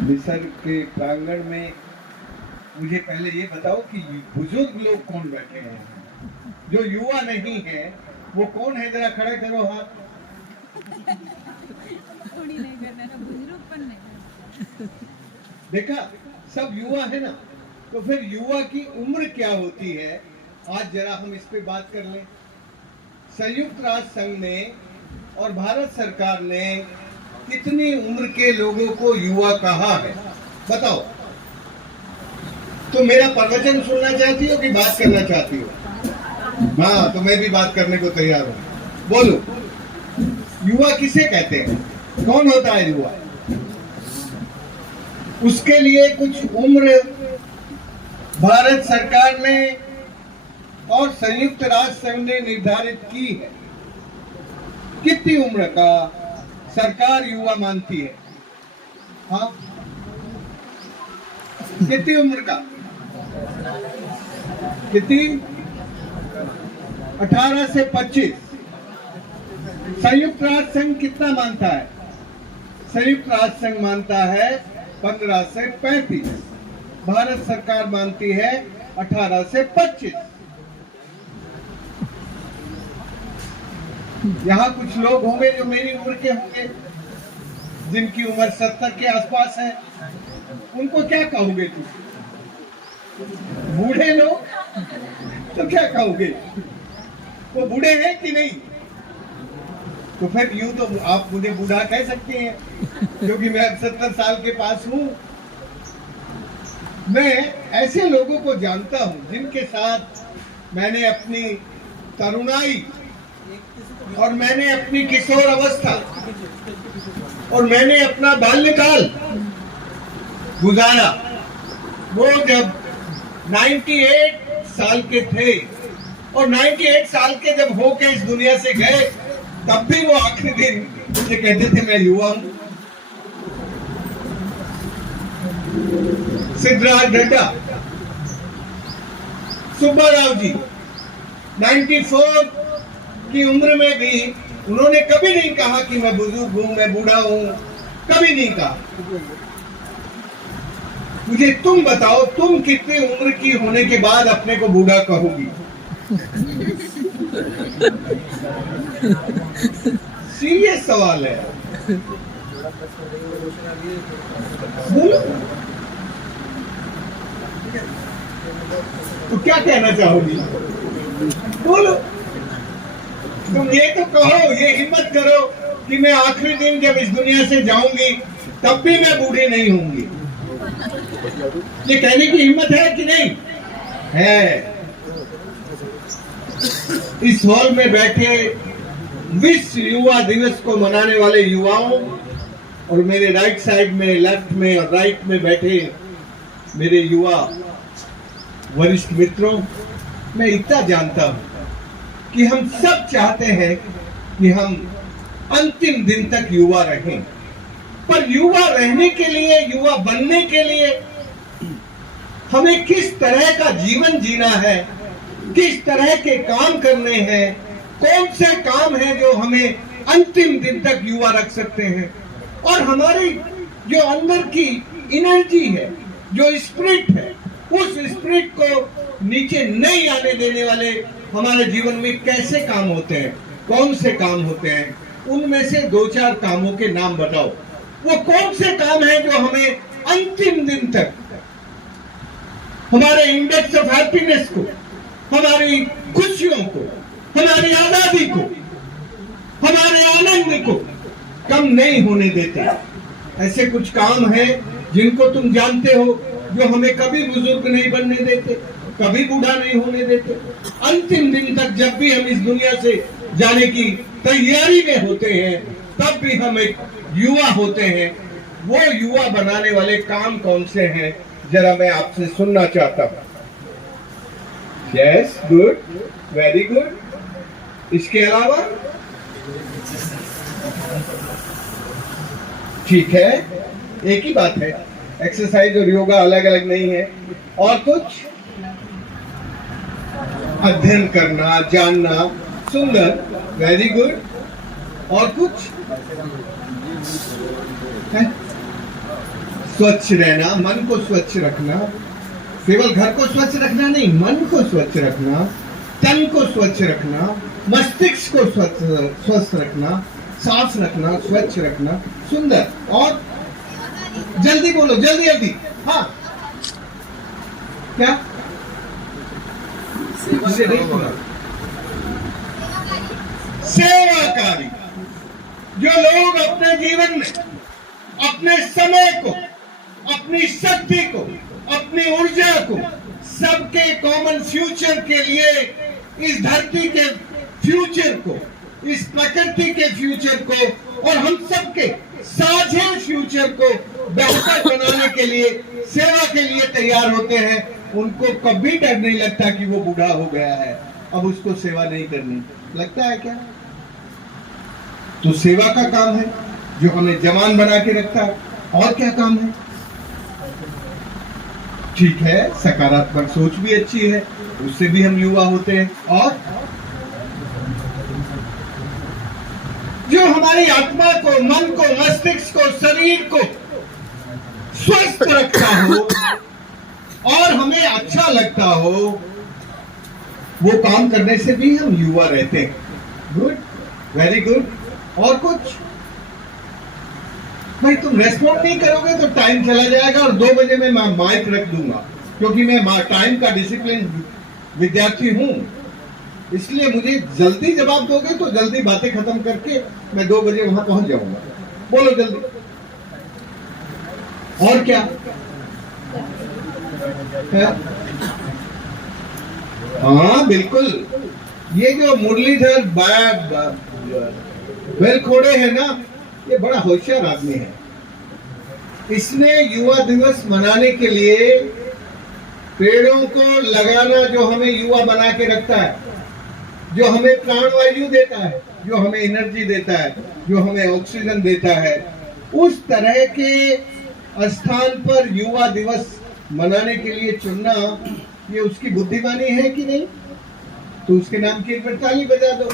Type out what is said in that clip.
निसर्ग के प्रांगण में मुझे पहले ये बताओ कि बुजुर्ग लोग कौन बैठे हैं, जो युवा नहीं है वो कौन है? जरा खड़े करो हाथ। थोड़ी नहीं करना ना, बुजुर्ग पर नहीं। देखा, सब युवा है ना, तो फिर युवा की उम्र क्या होती है, आज जरा हम इस पे बात कर लें। संयुक्त राष्ट्र संघ ने और भारत सरकार ने कितनी उम्र के लोगों को युवा कहा है, बताओ। तो मेरा प्रवचन सुनना चाहती हो कि बात करना चाहती हो? हाँ, तो मैं भी बात करने को तैयार हूं। बोलो, युवा किसे कहते हैं? कौन होता है युवा? उसके लिए कुछ उम्र भारत सरकार ने और संयुक्त राष्ट्र संघ ने निर्धारित की है। कितनी उम्र का सरकार युवा मानती है? हाँ, कितनी उम्र का? कितनी? 18 से 25। संयुक्त राष्ट्र संघ कितना मानता है? संयुक्त राष्ट्र संघ मानता है 15 से 35। भारत सरकार मानती है 18 से 25। यहाँ कुछ लोग होंगे जो मेरी उम्र के होंगे, जिनकी उम्र 70 के आसपास है। उनको क्या कहोगे तुम? बूढ़े लोग? तो क्या कहोगे? वो बूढ़े हैं कि नहीं? तो फिर यूं तो आप मुझे बूढ़ा कह सकते हैं, क्योंकि मैं 70 साल के पास हूं। मैं ऐसे लोगों को जानता हूं जिनके साथ मैंने अपनी तरुणाई और मैंने अपनी किशोर अवस्था और मैंने अपना बाल्यकाल गुजारा। वो जब 98 साल के थे और 98 साल के जब होके इस दुनिया से गए, तब भी वो आखिरी दिन मुझे कहते थे मैं युवा हूं। सिद्धराज ढड्डा, सुब्बा राव जी 94 की उम्र में भी उन्होंने कभी नहीं कहा कि मैं बुजुर्ग हूं, मैं बूढ़ा हूं, कभी नहीं कहा। मुझे तुम बताओ, तुम कितनी उम्र की होने के बाद अपने को बूढ़ा कहोगी? सीरियस सवाल है, बोलो। तो क्या कहना चाहोगी? बोलो। तुम ये तो कहो, ये हिम्मत करो कि मैं आखिरी दिन जब इस दुनिया से जाऊंगी तब भी मैं बूढ़ी नहीं होंगी। ये कहने की हिम्मत है कि नहीं है? इस हॉल में बैठे विश्व युवा दिवस को मनाने वाले युवाओं और मेरे राइट साइड में, लेफ्ट में और राइट में बैठे मेरे युवा वरिष्ठ मित्रों, मैं इतना जानता हूं कि हम सब चाहते हैं कि हम अंतिम दिन तक युवा रहें। पर युवा रहने के लिए, युवा बनने के लिए हमें किस तरह का जीवन जीना है, किस तरह के काम करने हैं, कौन से काम हैं जो हमें अंतिम दिन तक युवा रख सकते हैं, और हमारी जो अंदर की एनर्जी है, जो स्पिरिट है, उस स्पिरिट को नीचे नहीं आने देने वाले हमारे जीवन में कैसे काम होते हैं, कौन से काम होते हैं? उनमें से 2-4 कामों के नाम बताओ। वो कौन से काम हैं जो हमें अंतिम दिन तक हमारे इंडेक्स ऑफ हैप्पीनेस को, हमारी खुशियों को, हमारी आजादी को, हमारे आनंद को कम नहीं होने देते? ऐसे कुछ काम हैं जिनको तुम जानते हो, जो हमें कभी बुजुर्ग नहीं बनने देते, कभी बूढ़ा नहीं होने देते। अंतिम दिन तक जब भी हम इस दुनिया से जाने की तैयारी में होते हैं, तब भी हम एक युवा होते हैं। वो युवा बनाने वाले काम कौन से हैं, जरा मैं आपसे सुनना चाहता हूं। Yes, good, very good. इसके अलावा ठीक है, एक ही बात है, एक्सरसाइज और योगा अलग अलग नहीं है। और कुछ? अध्ययन करना, जानना, सुंदर, वेरी गुड। और कुछ है? स्वच्छ रहना, मन को स्वच्छ रखना, केवल घर को स्वच्छ रखना नहीं, मन को स्वच्छ रखना, तन को स्वच्छ रखना, मस्तिष्क को स्वस्थ रखना, सांस रखना, स्वच्छ रखना, सुंदर। और जल्दी बोलो, जल्दी जल्दी। हाँ, क्या सेवाकारी। जो लोग अपने जीवन में अपने समय को, अपनी शक्ति को, अपनी ऊर्जा को सबके कॉमन फ्यूचर के लिए, इस धरती के फ्यूचर को, इस प्रकृति के फ्यूचर को और हम सबके साझे फ्यूचर को बेहतर बनाने के लिए, सेवा के लिए तैयार होते हैं, उनको कभी डर नहीं लगता कि वो बूढ़ा हो गया है, अब उसको सेवा नहीं करनी। लगता है क्या? तो सेवा का काम है जो हमें जवान बना के रखता है। और क्या काम है? ठीक है, सकारात्मक सोच भी अच्छी है, उससे भी हम युवा होते हैं। और जो हमारी आत्मा को, मन को, मस्तिष्क को, शरीर को स्वस्थ रखता हो और हमें अच्छा लगता हो, वो काम करने से भी हम युवा रहते हैं। Good, very good. और कुछ? भाई तुम रेस्पॉन्ड नहीं करोगे तो टाइम चला जाएगा और 2 बजे में मैं माइक रख दूंगा, क्योंकि मैं टाइम का डिसिप्लिन विद्यार्थी हूं। इसलिए मुझे जल्दी जवाब दोगे तो जल्दी बातें खत्म करके मैं 2 बजे वहां पहुंच जाऊंगा। बोलो जल्दी। और क्या है? हाँ बिल्कुल, ये जो मुरलीधर बेलखोड़े है ना, ये बड़ा होशियार आदमी है। इसने युवा दिवस मनाने के लिए पेड़ों को लगाना, जो हमें युवा बना के रखता है, जो हमें प्राणवायु देता है, जो हमें एनर्जी देता है, जो हमें ऑक्सीजन देता है, उस तरह के स्थान पर युवा दिवस मनाने के लिए चुनना, ये उसकी बुद्धिमानी है कि नहीं? तो उसके नाम की एक ताली बजा दो।